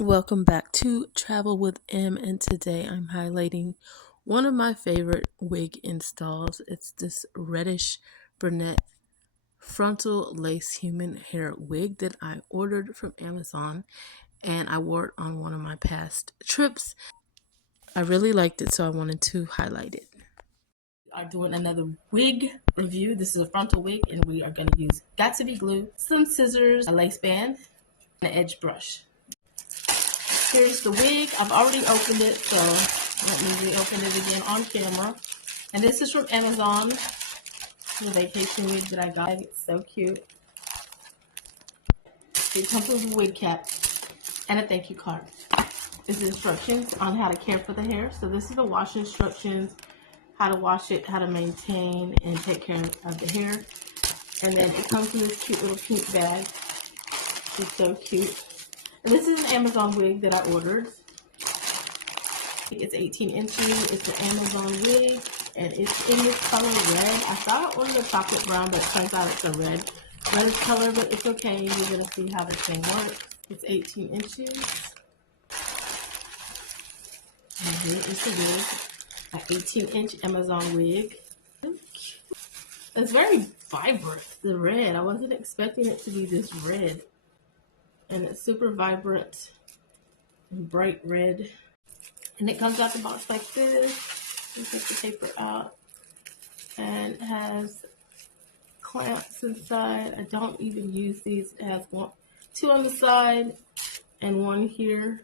Welcome back to Travel with M, and today I'm highlighting one of my favorite wig installs. It's this reddish brunette frontal lace human hair wig that I ordered from Amazon, and I wore it on one of my past trips. I really liked it, so I wanted to highlight it. I'm doing another wig review. This is a frontal wig, and we are going to use Got2b glue, some scissors, a lace band, and an edge brush. Here's the wig. I've already opened it, so let me reopen it again on camera. And this is from Amazon, the vacation wig that I got. It's so cute. It comes with a wig cap and a thank you card. This is instructions on how to care for the hair. So this is the wash instructions, how to wash it, how to maintain and take care of the hair. And then it comes in this cute little pink bag. It's so cute. And this is an Amazon wig that I ordered. It's 18 inches. It's an Amazon wig, and it's in this color red. I thought I ordered a chocolate brown, but it turns out it's a red color, but it's okay. You're going to see how this thing works. It's 18 inches. And here is the wig. An 18-inch Amazon wig. It's very vibrant, the red. I wasn't expecting it to be this red. And it's super vibrant and bright red. And it comes out the box like this. You take the paper out. And it has clamps inside. I don't even use these. It has two on the side and one here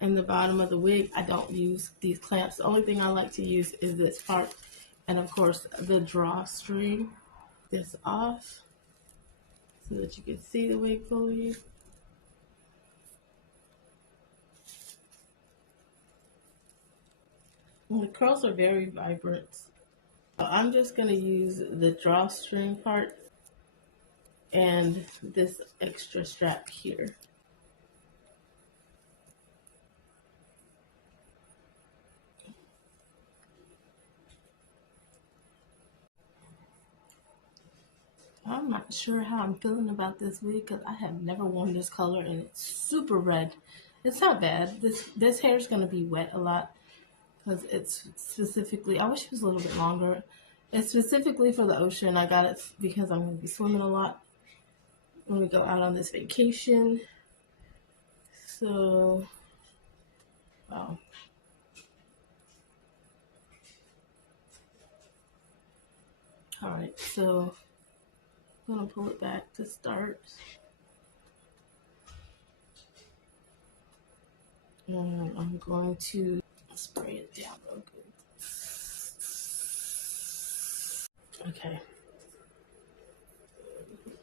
in the bottom of the wig. I don't use these clamps. The only thing I like to use is this part. And of course, the drawstring. This off so that you can see the wig fully. The curls are very vibrant. So I'm just going to use the drawstring part and this extra strap here. I'm not sure how I'm feeling about this wig because I have never worn this color and it's super red. It's not bad. This hair is going to be wet a lot. Because it's specifically, I wish it was a little bit longer. It's specifically for the ocean. I got it because I'm going to be swimming a lot when we go out on this vacation. So, wow. Alright, so I'm going to pull it back to start. And I'm going to spray it down real good. Okay.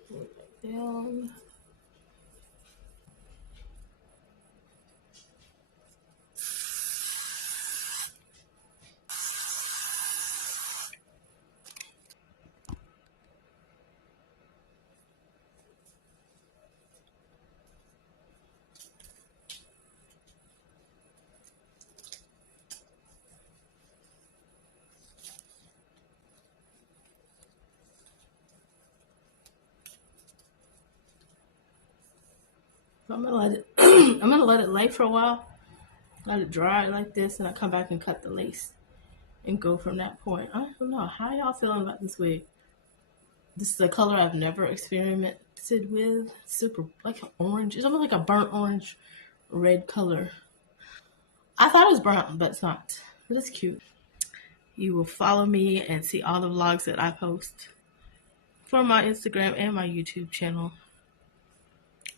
Pull it back down. So I'm gonna let it I'm gonna let it lay for a while. Let it dry like this, and I come back and cut the lace and go from that point. I don't know. How y'all feeling about this wig? This is a color I've never experimented with. Super, like an orange. It's almost like a burnt orange red color. I thought it was brown, but it's not. But it's cute. You will follow me and see all the vlogs that I post from my Instagram and my YouTube channel.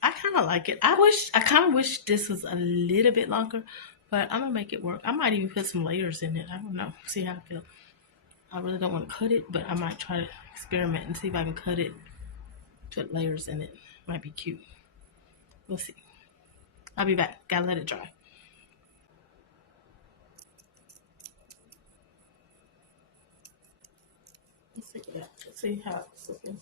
I kind of like it. I kind of wish this was a little bit longer, but I'm gonna make it work. I might even put some layers in it. I don't know. See how I feel. I really don't want to cut it, but I might try to experiment and see if I can cut it, put layers in it. Might be cute. We'll see. I'll be back. Gotta let it dry. Let's see how it's looking.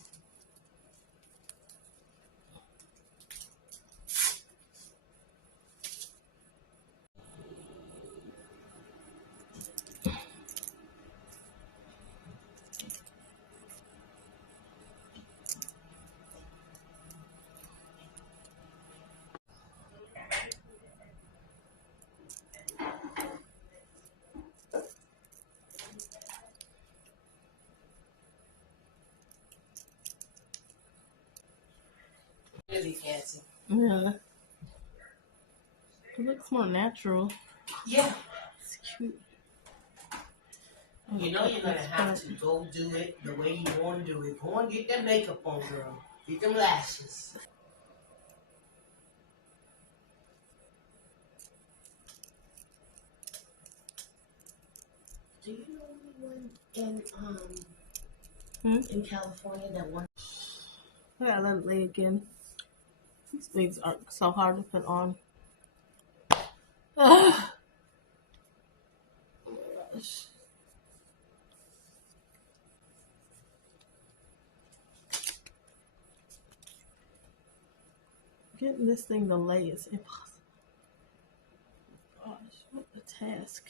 really fancy. Yeah. It looks more natural. Yeah. It's cute. You know you're gonna have to go do it the way you want to do it. Go and get that makeup on, girl. Get them lashes. Do you know anyone in California that wants? I gotta let it lay again. These wigs are so hard to put on. Ugh. Oh my gosh. Getting this thing to lay is impossible. Gosh, what a task.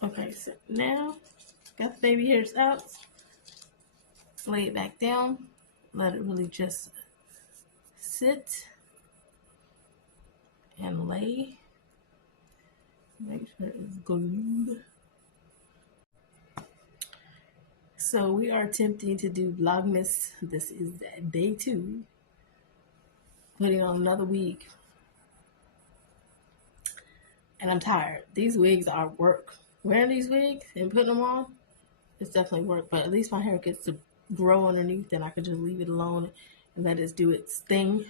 Okay, so now got the baby hairs out. Lay it back down. Let it really just sit and lay. Make sure it's glued. So we are attempting to do Vlogmas. This is day 2. Putting on another week. And I'm tired. These wigs are work. Wearing these wigs and putting them on, it's definitely work. But at least my hair gets to grow underneath and I can just leave it alone and let it do its thing.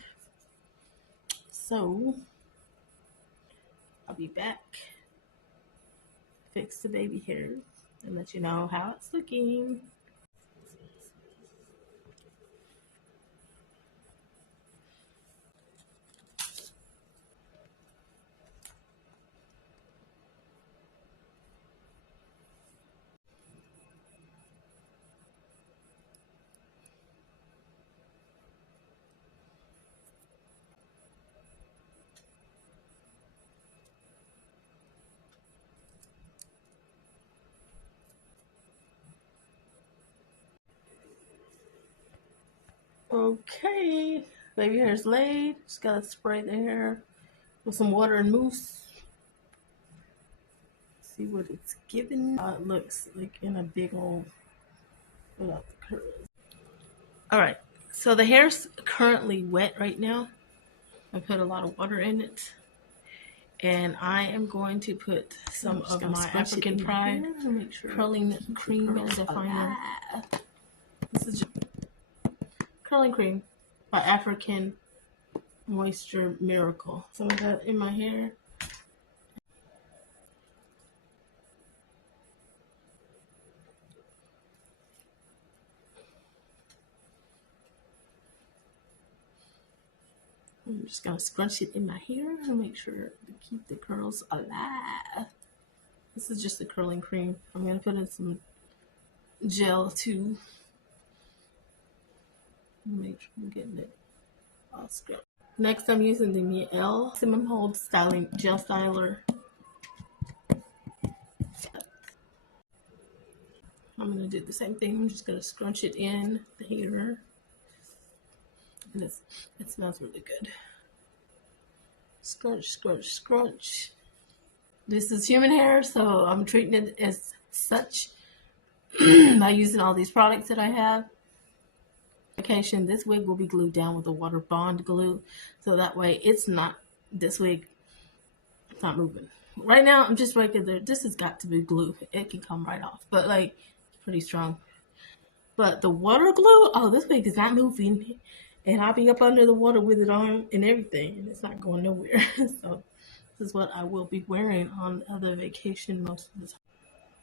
So I'll be back. Fix the baby hair and let you know how it's looking. Okay, baby hair's laid. Just gotta spray the hair with some water and mousse. See what it's giving. It looks like in a big old without the curls. All right, so the hair's currently wet right now. I put a lot of water in it, and I am going to put some of my African Pride curling cream definer. This is just curling cream by African Moisture Miracle. Some of that in my hair. I'm just gonna scrunch it in my hair and make sure to keep the curls alive. This is just the curling cream. I'm gonna put in some gel too. Make sure I'm getting it all scrubbed. Next, I'm using the Miel Cinnamon Hold Styling Gel Styler. I'm gonna do the same thing. I'm just gonna scrunch it in the hair. And it smells really good. Scrunch, scrunch, scrunch. This is human hair, so I'm treating it as such by using all these products that I have. This wig will be glued down with a water bond glue, so that way this wig, it's not moving. Right now, I'm just regular. This has got to be glue. It can come right off, but like, it's pretty strong. But the water glue, oh, this wig is not moving. And I'll be up under the water with it on and everything, and it's not going nowhere. So this is what I will be wearing on other vacation most of the time.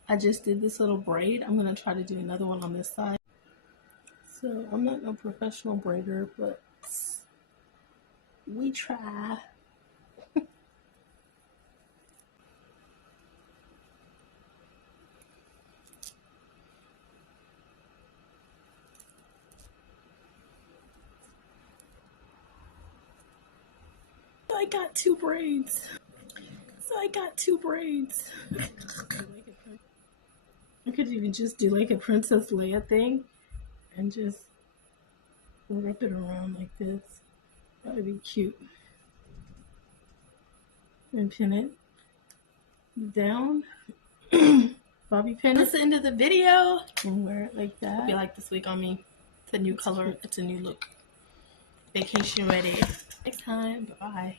I just did this little braid. I'm going to try to do another one on this side. So I'm not no professional braider, but we try. I got two braids. I could even just do like a Princess Leia thing and just wrap it around like this. That would be cute. And pin it down. Bobby pin. That's the end of the video. And wear it like that. Hope you like this wig on me. It's a new color. It's a new look. Vacation ready. Next time. Bye.